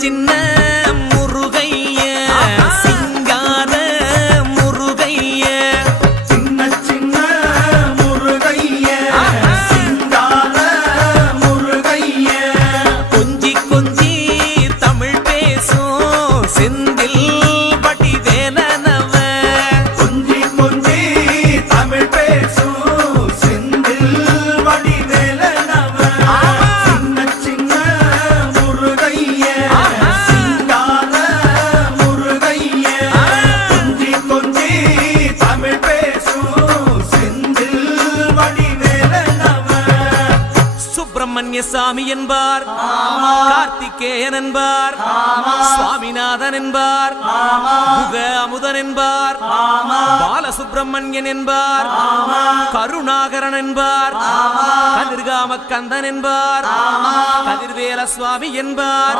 சின்ன முருகைய சிங்கார முருகைய சின்ன சின்ன முருகைய சிங்கார முருகைய கொஞ்சி கொஞ்சி தமிழ் பேசும் செந்தில் பட்டி வேலனவ கொஞ்சி கொஞ்சி தமிழ் பேசும் செந்தில் படி வேலனவ சின்ன சின்ன முருகைய சிங்கார முருகைய கொஞ்சி கொஞ்சி தமிழ் பேசும் செந்தில் படி வேலனவ சுப்பிரமணிய சாமி என்பார் கார்த்திகேயன் என்பார் சுவாமிநாதன் என்பார் முக அமுதன் என்பார் பாலசுப்பிரமணியன் என்பார் கருணாகரன் என்பார் கதிர்காம கந்தன் என்பார் கதிர்வேல சுவாமி என்பார்